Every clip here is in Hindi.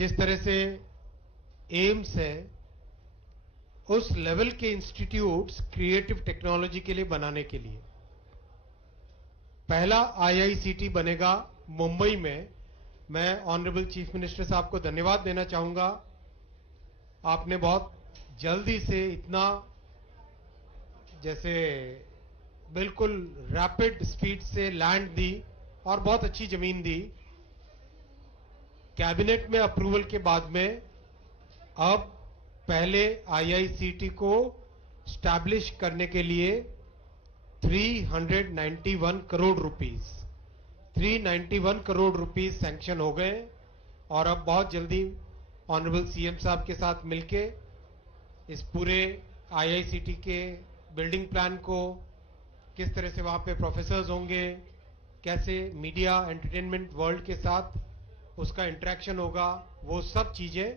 जिस तरह से एम्स है, उस लेवल के इंस्टीट्यूट्स क्रिएटिव टेक्नोलॉजी के लिए बनाने के लिए पहला आईआईसीटी बनेगा मुंबई में। मैं ऑनरेबल चीफ मिनिस्टर साहब को धन्यवाद देना चाहूंगा। आपने बहुत जल्दी से इतना जैसे बिल्कुल रैपिड स्पीड से लैंड दी और बहुत अच्छी जमीन दी। कैबिनेट में अप्रूवल के बाद में अब पहले आईआईसीटी को स्टैब्लिश करने के लिए 391 crore rupees 391 crore rupees sanction हो गए और अब बहुत जल्दी ऑनरेबल सीएम साहब के साथ मिलके इस पूरे आईआईसीटी के बिल्डिंग प्लान को, किस तरह से वहां पे प्रोफेसर्स होंगे, कैसे मीडिया एंटरटेनमेंट वर्ल्ड के साथ उसका इंटरेक्शन होगा, वो सब चीजें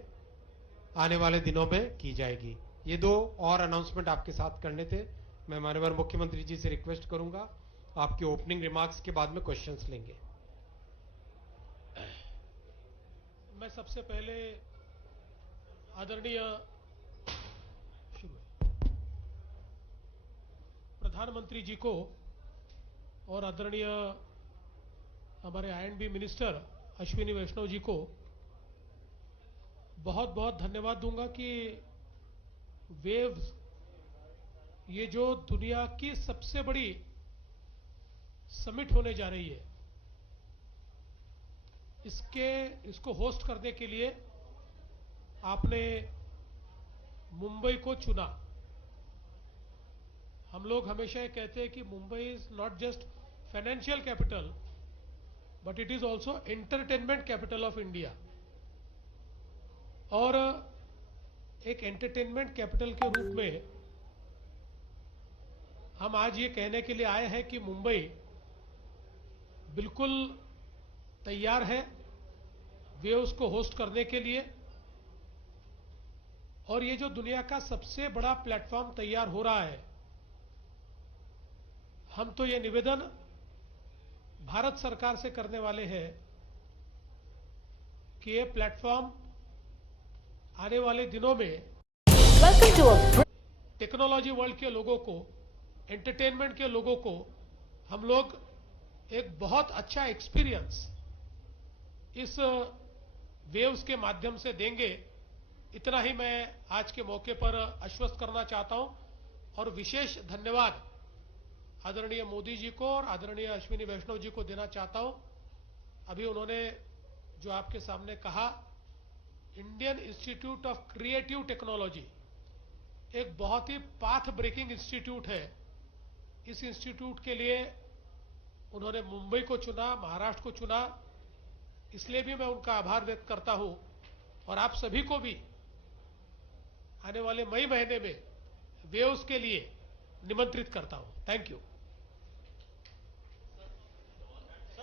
आने वाले दिनों में की जाएगी। ये दो और अनाउंसमेंट आपके साथ करने थे। मैं माननीय मुख्यमंत्री जी से रिक्वेस्ट करूंगा, आपके ओपनिंग रिमार्क्स के बाद में क्वेश्चंस लेंगे। मैं सबसे पहले आदरणीय प्रधानमंत्री जी को और आदरणीय हमारे आईएनबी मिनिस्टर अश्विनी वैष्णव जी को बहुत बहुत धन्यवाद दूंगा कि वेव्स, ये जो दुनिया की सबसे बड़ी समिट होने जा रही है, इसको होस्ट करने के लिए आपने मुंबई को चुना। हम लोग हमेशा ये कहते हैं कि Mumbai is not just financial capital but it is also entertainment capital of India. और एक एंटरटेनमेंट कैपिटल के रूप में हम आज ये कहने के लिए आए हैं कि मुंबई बिल्कुल तैयार है वेव्स को होस्ट करने के लिए। और ये जो दुनिया का सबसे बड़ा प्लेटफॉर्म तैयार हो रहा है, हम तो ये निवेदन भारत सरकार से करने वाले हैं कि ये प्लेटफॉर्म आने वाले दिनों में टेक्नोलॉजी वर्ल्ड के लोगों को, एंटरटेनमेंट के लोगों को हम लोग एक बहुत अच्छा एक्सपीरियंस इस वेव्स के माध्यम से देंगे। इतना ही मैं आज के मौके पर आश्वस्त करना चाहता हूं और विशेष धन्यवाद आदरणीय मोदी जी को और आदरणीय अश्विनी वैष्णव जी को देना चाहता हूं। अभी उन्होंने जो आपके सामने कहा, Indian institute of creative technology एक बहुत ही पाथ ब्रेकिंग इंस्टीट्यूट है। इस इंस्टीट्यूट के लिए उन्होंने मुंबई को चुना, महाराष्ट्र को चुना, इसलिए भी मैं उनका आभार व्यक्त करता हूं। और आप सभी को भी आने वाले मई महीने में वेव्स के लिए निमंत्रित करता हूं। Thank you.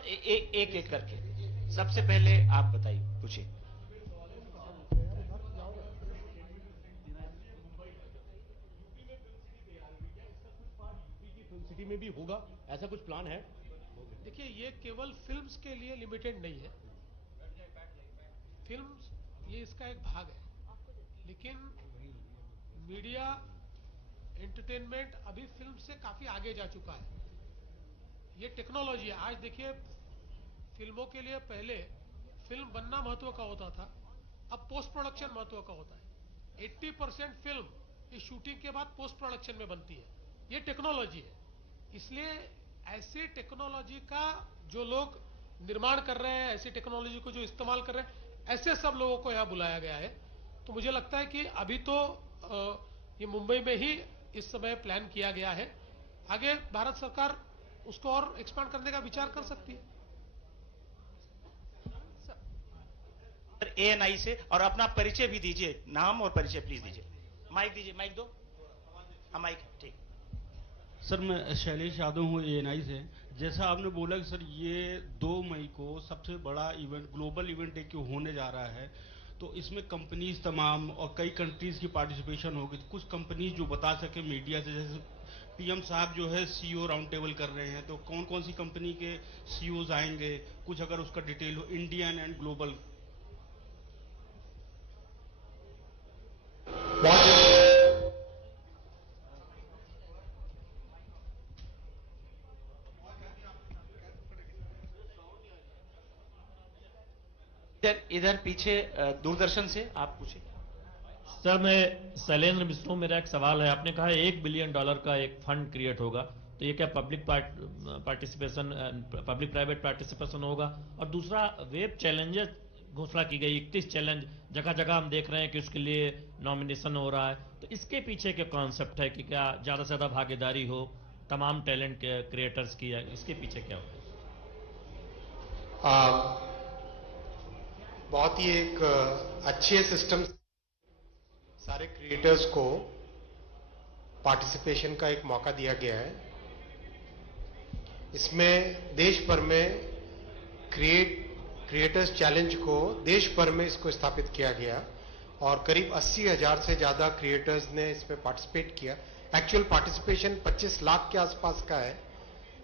एक एक करके सबसे पहले आप बताइए, पूछिए। फिल्म सिटी में भी होगा, ऐसा कुछ प्लान है? देखिए, ये केवल फिल्म्स के लिए लिमिटेड नहीं है। फिल्म्स ये इसका एक भाग है, लेकिन मीडिया एंटरटेनमेंट अभी फिल्म से काफी आगे जा चुका है। ये टेक्नोलॉजी है। आज देखिए, फिल्मों के लिए पहले फिल्म बनना महत्व का होता था, अब पोस्ट प्रोडक्शन महत्व का होता है। 80% फिल्म इस शूटिंग के बाद पोस्ट प्रोडक्शन में बनती है। ये टेक्नोलॉजी है। इसलिए ऐसी टेक्नोलॉजी का जो लोग निर्माण कर रहे हैं, ऐसी टेक्नोलॉजी को जो इस्तेमाल कर रहे हैं, ऐसे सब लोगों को यहाँ बुलाया गया है। तो मुझे लगता है कि अभी तो ये मुंबई में ही इस समय प्लान किया गया है। आगे भारत सरकार उसको और एक्सपांड करने का विचार कर सकती है। एएनआई से, और अपना परिचय भी दीजिए, नाम और परिचय प्लीज दीजिए। माइक दीजिए, माइक दो। हाँ, माइक, ठीक। सर, मैं शैलेश यादव हूँ एएनआई से। जैसा आपने बोला कि सर ये 2 मई को सबसे बड़ा इवेंट, ग्लोबल इवेंट एक होने जा रहा है, तो इसमें कंपनीज तमाम और कई कंट्रीज की पार्टिसिपेशन होगी। तो कुछ कंपनीज जो बता सके मीडिया से, जैसे पीएम साहब जो है सीईओ राउंड टेबल कर रहे हैं, तो कौन कौन सी कंपनी के सीईओज आएंगे, कुछ अगर उसका डिटेल हो, इंडियन एंड ग्लोबल। इधर इधर पीछे दूरदर्शन से आप पूछिए। सर मैं शैलेंद्र मिश्रू, मेरा एक सवाल है। आपने कहा $1 बिलियन का एक फंड क्रिएट होगा, तो ये क्या public participation, public private participation होगा? और दूसरा, वेब चैलेंजेस घोषणा की गई, 31 चैलेंज जगह जगह हम देख रहे हैं कि उसके लिए नॉमिनेशन हो रहा है, तो इसके पीछे क्या कॉन्सेप्ट है कि क्या ज़्यादा से ज़्यादा भागीदारी हो तमाम टैलेंट क्रिएटर्स की, है इसके पीछे क्या होगा? बहुत ही एक अच्छे सिस्टम, सारे क्रिएटर्स को पार्टिसिपेशन का एक मौका दिया गया है। इसमें देश भर में क्रिएटर्स चैलेंज को देश भर में इसको स्थापित किया गया और करीब 80,000 से ज्यादा क्रिएटर्स ने इसमें पार्टिसिपेट किया। एक्चुअल पार्टिसिपेशन 25 लाख के आसपास का है।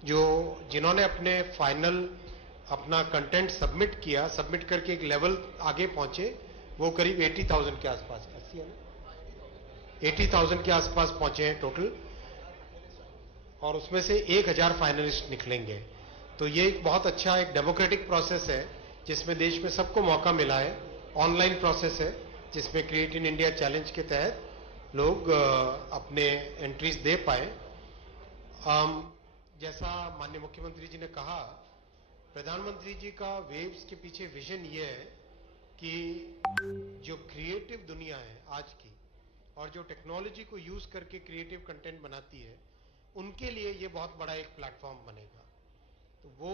जो जिन्होंने अपने फाइनल अपना कंटेंट सबमिट किया, सबमिट करके एक लेवल आगे पहुंचे, वो करीब 80,000 के आसपास, 80,000 के आसपास पहुंचे हैं टोटल, और उसमें से 1,000 फाइनलिस्ट निकलेंगे। तो ये एक बहुत अच्छा एक डेमोक्रेटिक प्रोसेस है जिसमें देश में सबको मौका मिला है। ऑनलाइन प्रोसेस है जिसमें क्रिएट इन इंडिया चैलेंज के तहत लोग अपने एंट्रीज दे पाए। जैसा माननीय मुख्यमंत्री जी ने कहा, प्रधानमंत्री जी का वेव्स के पीछे विजन ये है कि जो क्रिएटिव दुनिया है आज की और जो टेक्नोलॉजी को यूज करके क्रिएटिव कंटेंट बनाती है, उनके लिए ये बहुत बड़ा एक प्लेटफॉर्म बनेगा। तो वो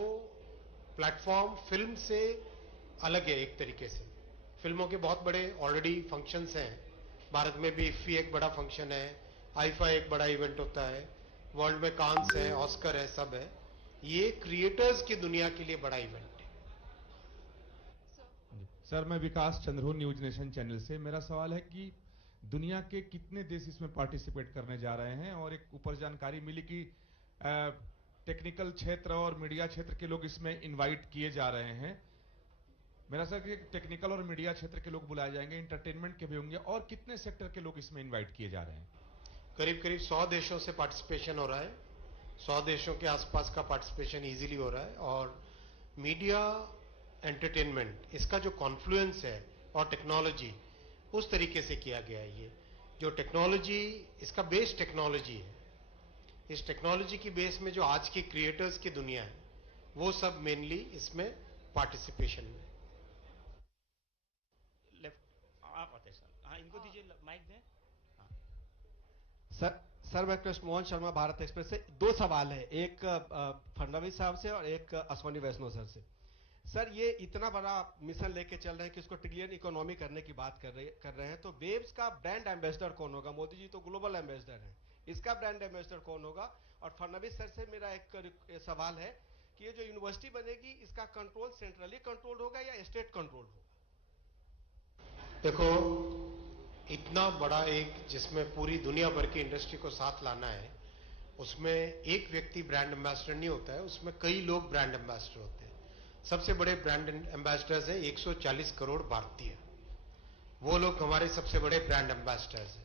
प्लेटफॉर्म फिल्म से अलग है एक तरीके से। फिल्मों के बहुत बड़े ऑलरेडी फंक्शंस हैं। भारत में भी इफ्फी एक बड़ा फंक्शन है, आईफा एक बड़ा इवेंट होता है, वर्ल्ड में कांस है, ऑस्कर है, सब है। ये क्रिएटर्स की दुनिया के लिए बड़ा इवेंट है। सर मैं विकास चंद्रू, न्यूज नेशन चैनल से। मेरा सवाल है कि दुनिया के कितने देश इसमें पार्टिसिपेट करने जा रहे हैं? और एक ऊपर जानकारी मिली कि टेक्निकल क्षेत्र और मीडिया क्षेत्र के लोग इसमें इनवाइट किए जा रहे हैं। मेरा सर कि टेक्निकल और मीडिया क्षेत्र के लोग बुलाए जाएंगे, इंटरटेनमेंट के भी होंगे, और कितने सेक्टर के लोग इसमें इनवाइट किए जा रहे हैं? करीब करीब 100 देशों से पार्टिसिपेशन हो रहा है। 100 देशों के आसपास का पार्टिसिपेशन इजीली हो रहा है। और मीडिया, एंटरटेनमेंट, इसका जो कॉन्फ्लुएंस है और टेक्नोलॉजी, उस तरीके से किया गया है। ये जो टेक्नोलॉजी, इसका बेस टेक्नोलॉजी है। इस टेक्नोलॉजी की बेस में जो आज के क्रिएटर्स की दुनिया है, वो सब मेनली इसमें पार्टिसिपेशन में। आप आते सर, हाँ इनको दीजिए माइक दें। सर मैं कृष्ण मोहन शर्मा, भारत एक्सप्रेस से। 2 सवाल है, एक फडणवीस साहब से और एक अश्वनी वैष्णव सर से। सर ये इतना बड़ा मिशन लेके चल रहे हैं कि उसको ट्रिलियन इकोनॉमी करने की बात कर रहे हैं, तो वेव्स का ब्रांड एम्बेसडर कौन होगा? मोदी जी तो ग्लोबल एम्बेसडर हैं, इसका ब्रांड एम्बेसडर कौन होगा? और फडणवीस सर से मेरा एक सवाल है कि ये जो यूनिवर्सिटी बनेगी, इसका कंट्रोल सेंट्रली कंट्रोल्ड होगा या स्टेट कंट्रोल्ड होगा? देखो, इतना बड़ा एक जिसमें पूरी दुनिया भर की इंडस्ट्री को साथ लाना है, उसमें एक व्यक्ति ब्रांड एम्बेसडर नहीं होता है, उसमें कई लोग ब्रांड एम्बेसडर होते हैं। सबसे बड़े ब्रांड एम्बेसडर्स हैं 140 करोड़ भारतीय, वो लोग हमारे सबसे बड़े ब्रांड एम्बेसडर्स हैं।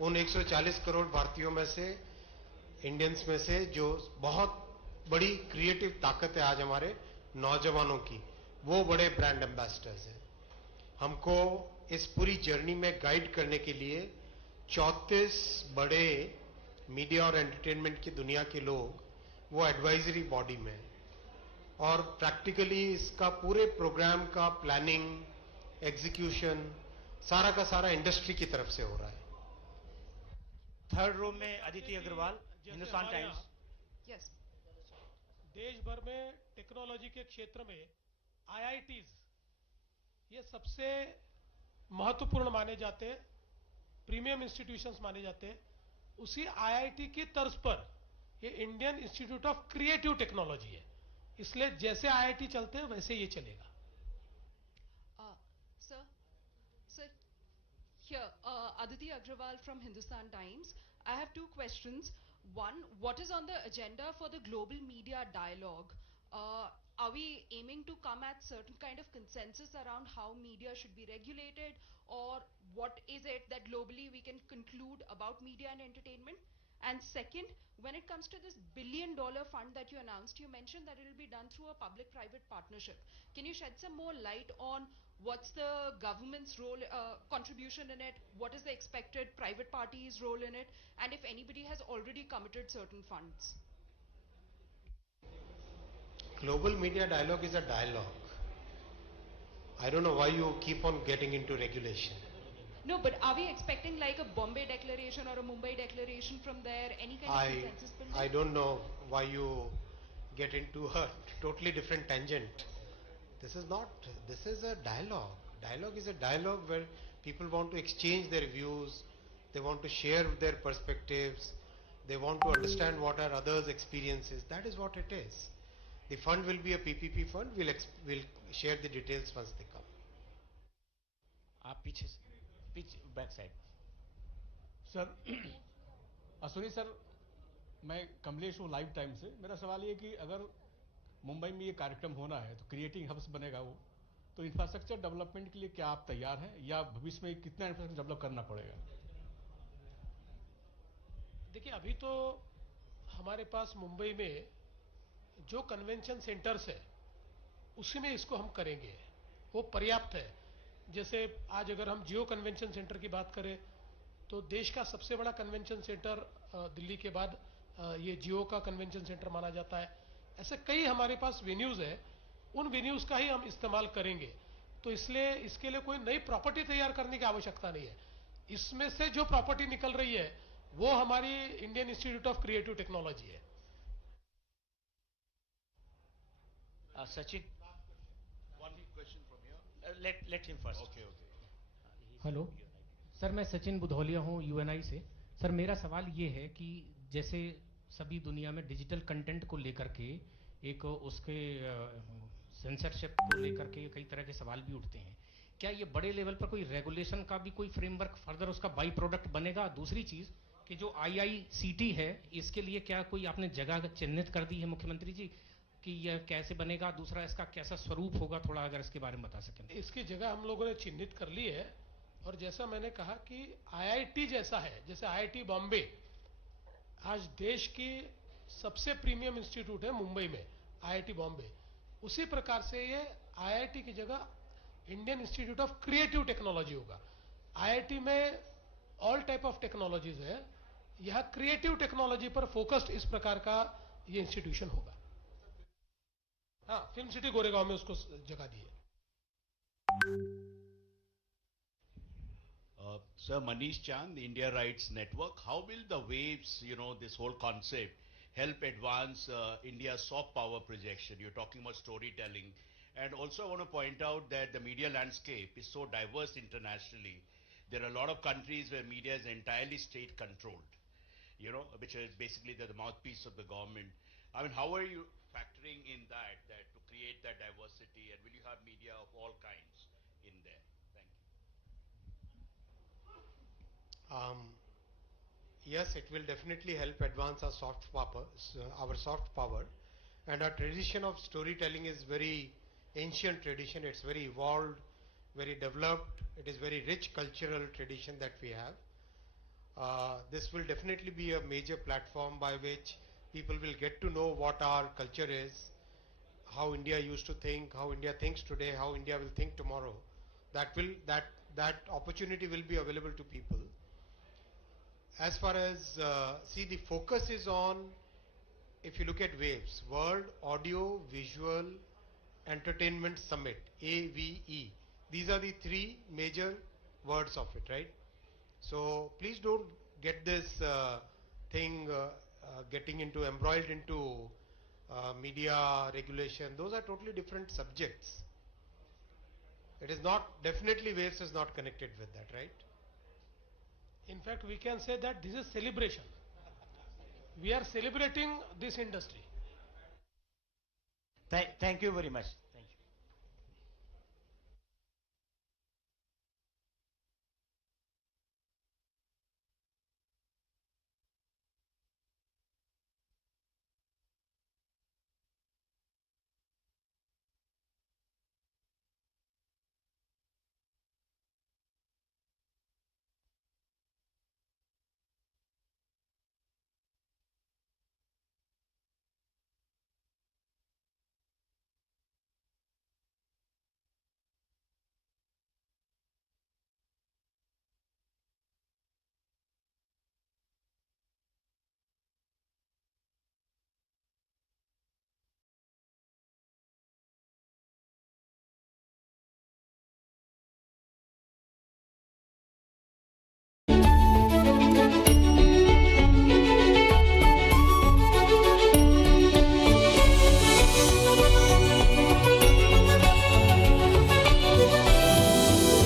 उन 140 करोड़ भारतीयों में से, इंडियंस में से, जो बहुत बड़ी क्रिएटिव ताकत है आज हमारे नौजवानों की, वो बड़े ब्रांड एम्बेसडर्स हैं। हमको इस पूरी जर्नी में गाइड करने के लिए 34 बड़े मीडिया और एंटरटेनमेंट की दुनिया के लोग वो एडवाइजरी बॉडी में हैं। और प्रैक्टिकली इसका पूरे प्रोग्राम का प्लानिंग, एग्जीक्यूशन, सारा का सारा इंडस्ट्री की तरफ से हो रहा है। थर्ड रो में अदिति अग्रवाल, हिंदुस्तान टाइम्स। यस, देश भर में टेक्नोलॉजी के क्षेत्र में आईआईटीज ये सबसे महत्वपूर्ण माने जाते हैं, प्रीमियम इंस्टीट्यूशंस माने जाते हैं। उसी आईआईटी की तर्ज पर ये Indian institute of creative technology है, इसलिए जैसे आईआईटी चलते हैं वैसे ये चलेगा। Sir, here, Aditi Agrawal from Hindustan Times. I have 2 questions. One, what is on the agenda for the global media dialogue? Are we aiming to come at certain kind of consensus around how media should be regulated, or what is it that globally we can conclude about media and entertainment? And second, when it comes to this $1 billion fund that you announced, you mentioned that it will be done through a public-private partnership. Can you shed some more light on what's the government's role, contribution in it? What is the expected private party's role in it? And if anybody has already committed certain funds? Global Media Dialogue is a dialogue. I don't know why you keep on getting into regulation. No, but are we expecting like a Bombay declaration or a Mumbai declaration from there? Any kind of consensus building? I don't know why you get into a totally different tangent. This is a dialogue. Dialogue is a dialogue where people want to exchange their views, they want to share their perspectives, they want to understand what are others' experiences. That is what it is. The fund will be a PPP fund. We'll share the details once they come. आप पीछे back side. Sir Ashwini sir, मैं कमलेश हूँ लाइव टाइम से। मेरा सवाल ये कि अगर मुंबई में ये कार्यक्रम होना है तो क्रिएटिंग हब्स बनेगा वो, तो इंफ्रास्ट्रक्चर डेवलपमेंट के लिए क्या आप तैयार हैं या भविष्य में कितना इंफ्रास्ट्रक्चर डेवलप करना पड़ेगा? देखिए, अभी तो हमारे पास मुंबई में जो कन्वेंशन सेंटर्स है उसी में इसको हम करेंगे, वो पर्याप्त है। जैसे आज अगर हम जियो कन्वेंशन सेंटर की बात करें तो देश का सबसे बड़ा कन्वेंशन सेंटर दिल्ली के बाद ये जियो का कन्वेंशन सेंटर माना जाता है। ऐसे कई हमारे पास वेन्यूज है, उन वेन्यूज का ही हम इस्तेमाल करेंगे। तो इसलिए इसके लिए कोई नई प्रॉपर्टी तैयार करने की आवश्यकता नहीं है। इसमें से जो प्रॉपर्टी निकल रही है वो हमारी Indian institute of creative technology है। Sachin, one question from here. let him first. Okay. Hello sir, मैं सचिन बुधौलिया हूँ यूएनआई से। सर मेरा सवाल ये है कि जैसे सभी दुनिया में डिजिटल कंटेंट को लेकर के एक उसके सेंसरशिप को लेकर के कई तरह के सवाल भी उठते हैं, क्या ये बड़े लेवल पर कोई रेगुलेशन का भी कोई फ्रेमवर्क फर्दर उसका बाई प्रोडक्ट बनेगा? दूसरी चीज़ कि जो IICT है इसके लिए क्या कोई आपने जगह चिन्हित कर दी है मुख्यमंत्री जी कि यह कैसे बनेगा? दूसरा, इसका कैसा स्वरूप होगा, थोड़ा अगर इसके बारे में बता सकें। इसकी जगह हम लोगों ने चिन्हित कर ली है और जैसा मैंने कहा कि IIT जैसा है, जैसे IIT बॉम्बे आज देश की सबसे प्रीमियम इंस्टीट्यूट है मुंबई में, IIT बॉम्बे, उसी प्रकार से ये IIT की जगह Indian institute of creative technology होगा। IIT में ऑल टाइप ऑफ टेक्नोलॉजीज है, यह क्रिएटिव टेक्नोलॉजी पर फोकस्ड इस प्रकार का ये इंस्टीट्यूशन होगा। हाँ, फिल्म सिटी गोरेगांव में उसको जगह दी है। Sir, Manish Chand, India Rights Network. How will the waves, this whole concept help advance India's soft power projection? You're talking about storytelling. And also I want to point out that the media landscape is so diverse internationally. There are a lot of countries where media is entirely state controlled, which is basically the mouthpiece of the government. I mean, how are you factoring in that to create that diversity, and will you have media of all kinds in there? Thank you. Yes, it will definitely help advance our soft power, and our tradition of storytelling is very ancient tradition. It's very evolved, very developed. It is very rich cultural tradition that we have. This will definitely be a major platform by which people will get to know what our culture is, how India used to think, how India thinks today, how India will think tomorrow. That opportunity will be available to people. As far as the focus is on, if you look at WAVES, World Audio Visual Entertainment Summit, AVE. These are the three major words of it, right? So please don't get this thing getting embroiled into media regulation. Those are totally different subjects. It is not, definitely WAVES is not connected with that, right? In fact, we can say that this is celebration. We are celebrating this industry. Thank you very much.